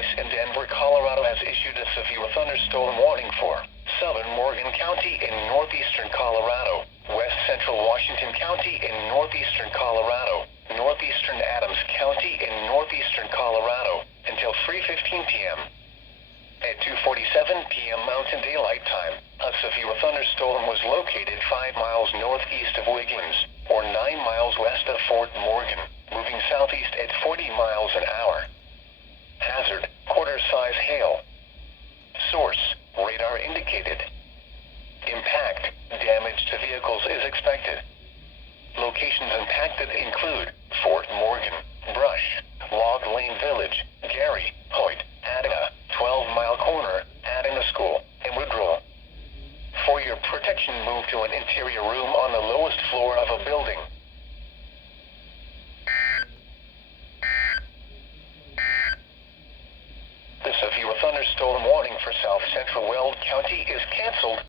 Voice in Denver, Colorado has issued a severe thunderstorm warning for southern Morgan County in northeastern Colorado, west central Washington County in northeastern Colorado, northeastern Adams County in northeastern Colorado, until 3:15 p.m. At 2:47 p.m. Mountain Daylight Time, a severe thunderstorm was located 5 miles northeast of Wiggins, or 9 miles west of Fort Morgan, moving southeast at 40 miles an hour. Hazard, quarter-size hail. Source, radar indicated. Impact, damage to vehicles is expected. Locations impacted include Fort Morgan, Brush, Log Lane Village, Gary, Hoyt, Adana, 12-Mile Corner, Adana School, and Woodrow. For your protection, move to an interior room on the lowest floor of a building. The severe thunderstorm warning for south central Weld County is canceled